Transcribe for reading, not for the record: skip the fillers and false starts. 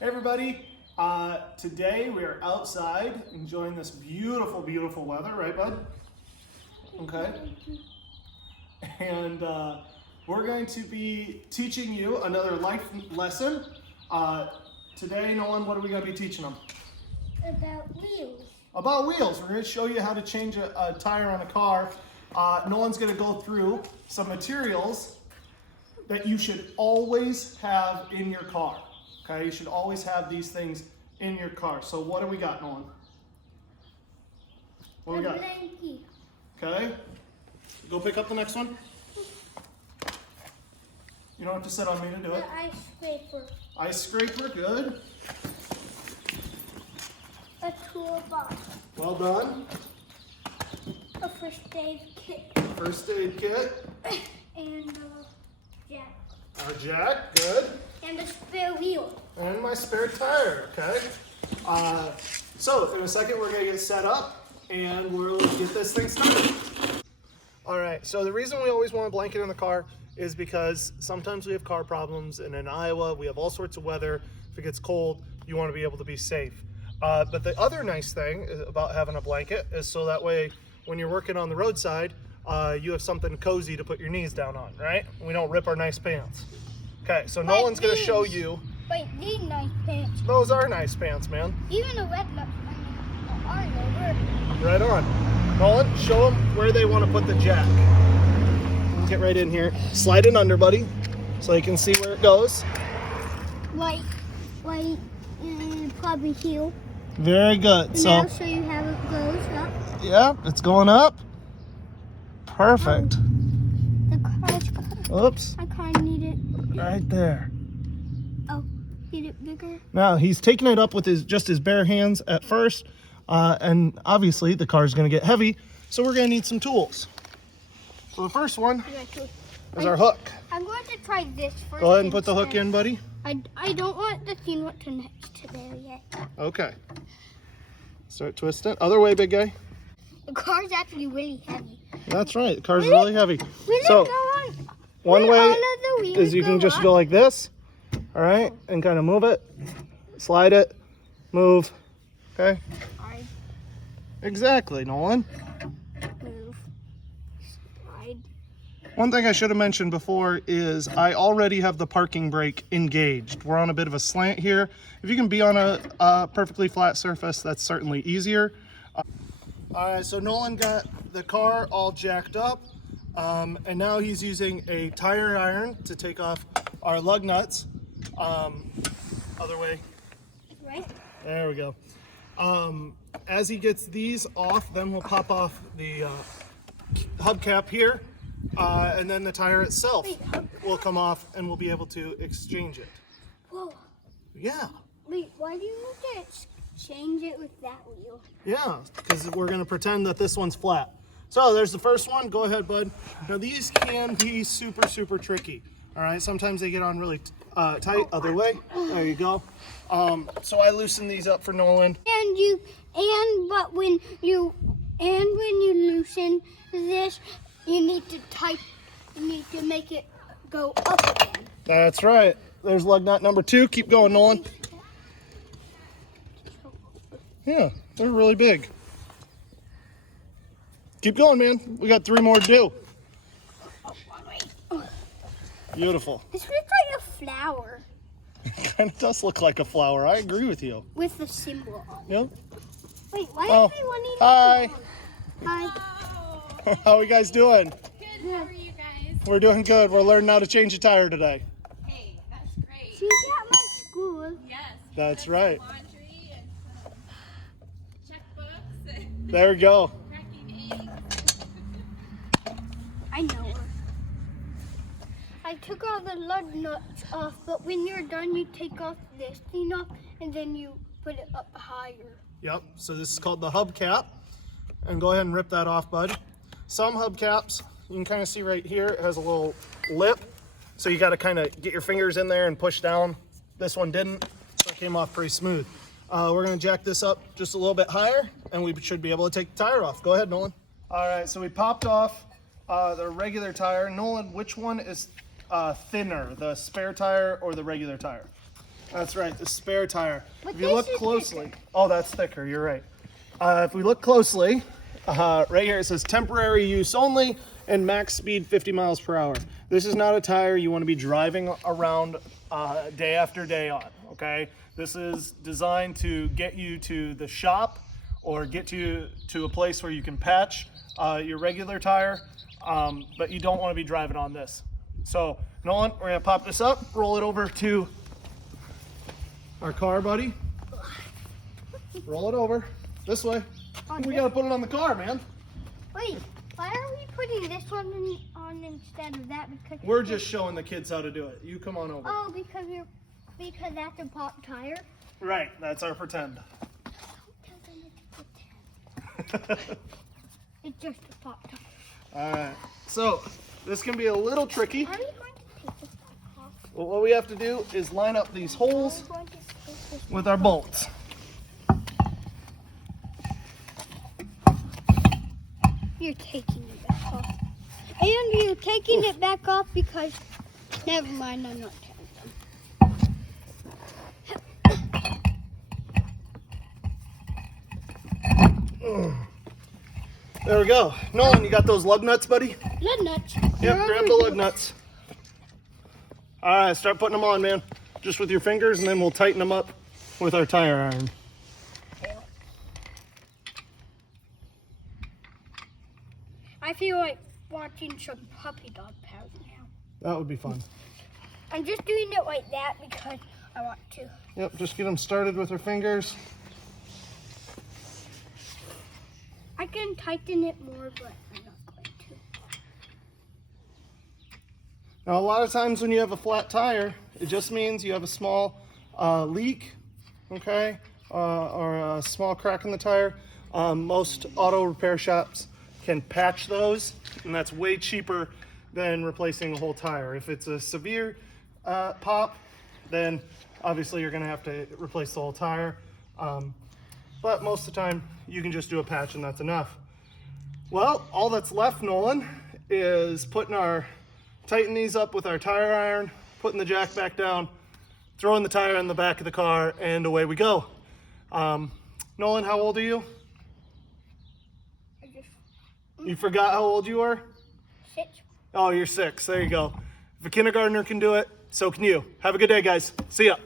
Hey everybody, today we are outside enjoying this beautiful, beautiful weather, right bud? Okay. And we're going to be teaching you another life lesson. Today, Nolan, what are we going to be teaching them? About wheels. About wheels. We're going to show you how to change a tire on a car. Nolan's going to go through some materials that you should always have in your car. Okay, you should always have these things in your car. So what do we got, Nolan? What do we got? Blankie. Okay. Go pick up the next one. You don't have to sit on me to do it. The ice scraper. Ice scraper, good. A toolbox. Well done. A first aid kit. First aid kit. And a jack. Our jack, good. And a spare wheel. And my spare tire, okay? So in a second we're gonna get set up and we'll get this thing started. All right, so the reason we always want a blanket in the car is because sometimes we have car problems, and in Iowa we have all sorts of weather. If it gets cold, you wanna be able to be safe. But the other nice thing about having a blanket is so that way when you're working on the roadside, you have something cozy to put your knees down on, right? We don't rip our nice pants. Okay, so Nolan's gonna show you. Wait, these nice pants. Those are nice pants, man. Even the red nuts are over. Right on. Nolan, show them where they want to put the jack. Get right in here. Slide it under, buddy, so you can see where it goes. Like, probably heel. Very good. And So, I'll show you how it goes up. yeah, it's going up. Perfect. The car's cut. Oops. I kind of need it. Right there. Oh, need it bigger? Now, he's taking it up with just his bare hands at first, and obviously the car's going to get heavy, so we're going to need some tools. So the first one is our hook. I'm going to try this first. Go ahead and put the hook in, buddy. I don't want the thing what to next to there yet. Okay. Start twisting. Other way, big guy. The car's actually really heavy. That's right. The car's really heavy. Will So it go on? one Will way all of the wheels is you can just up? go like this, all right, and kind of move it, slide it, move. Okay. Slide, Exactly, Nolan. move, slide. One thing I should have mentioned before is I already have the parking brake engaged. We're on a bit of a slant here. If you can be on a perfectly flat surface, that's certainly easier. All right, so Nolan got the car all jacked up, and now he's using a tire iron to take off our lug nuts. Other way. Right? There we go. As he gets these off, then we'll pop off the hubcap here, and then the tire itself will come off, and we'll be able to exchange it. Whoa. Yeah, Wait, why do you need to change it with that wheel? yeah, because we're gonna pretend that this one's flat. So there's the first one. Go ahead, bud. Now these can be super, super tricky. All right, sometimes they get on really tight. Other way. There you go. So I loosen these up for Nolan. But when you loosen this, you need to make it go up again. That's right. There's lug nut number 2. Keep going, Nolan. Yeah, they're really big. Keep going, man. We got 3 more to do. Beautiful. This looks like a flower Kind of does look like a flower. I agree with you. with a symbol on it. Yep. Wait, why Oh, is everyone eating? hi. Hi. How are you guys doing? Good, how are you guys? We're doing good. We're learning how to change a tire today. Hey, that's great. She's at my school. Yes. That's some right. Laundry and some checkbooks and There we go. cracking eggs. I know her. I took all the lug nuts off, but when you're done, you take off this thing off, and then you put it up higher. Yep, so this is called the hubcap. And go ahead and rip that off, bud. Some hubcaps, you can kind of see right here, it has a little lip. So you got to kind of get your fingers in there and push down. This one didn't, so it came off pretty smooth. We're going to jack this up just a little bit higher, and we should be able to take the tire off. Go ahead, Nolan. All right, so we popped off the regular tire. Nolan, which one is thinner, the spare tire or the regular tire? That's right, the spare tire. But If you this look is closely, oh, that's thicker. You're right. If we look closely, right here it says temporary use only and max speed 50 miles per hour. This is not a tire you want to be driving around day after day on. Okay, this is designed to get you to the shop or get you to a place where you can patch your regular tire, but you don't want to be driving on this. So Nolan, we're gonna pop this up, roll it over to our car, buddy. Roll it over this way. We gotta put it on the car, man. Wait, why are we putting this one on instead of that? Because We're just showing the kids how to do it. You come on over. Oh, because that's a pop tire. Right, that's our pretend. It's just a pop tire. All right, so this can be a little tricky. Are we going to take this back off? Well, what we have to do is line up these holes Are we going to take this? with our bolts. You're taking it back off. And you're taking it back off because, never mind, I'm not telling them. There we go. Nolan, you got those lug nuts, buddy? Lug nuts. Yep, grab the lug nuts. All right, start putting them on, man. Just with your fingers, and then we'll tighten them up with our tire iron. I feel like watching some puppy dog pounds now. That would be fun. I'm just doing it like that because I want to. Yep, just get them started with our fingers. I can tighten it more, but I'm not going to. Now, a lot of times when you have a flat tire, it just means you have a small leak, okay, or a small crack in the tire. Most auto repair shops can patch those, and that's way cheaper than replacing a whole tire. If it's a severe pop, then obviously you're going to have to replace the whole tire. But most of the time, you can just do a patch and that's enough. Well, all that's left, Nolan, is tighten these up with our tire iron, putting the jack back down, throwing the tire in the back of the car, and away we go. Nolan, how old are you? You forgot how old you are? 6. Oh, you're 6. There you go. If a kindergartner can do it, so can you. Have a good day, guys. See ya.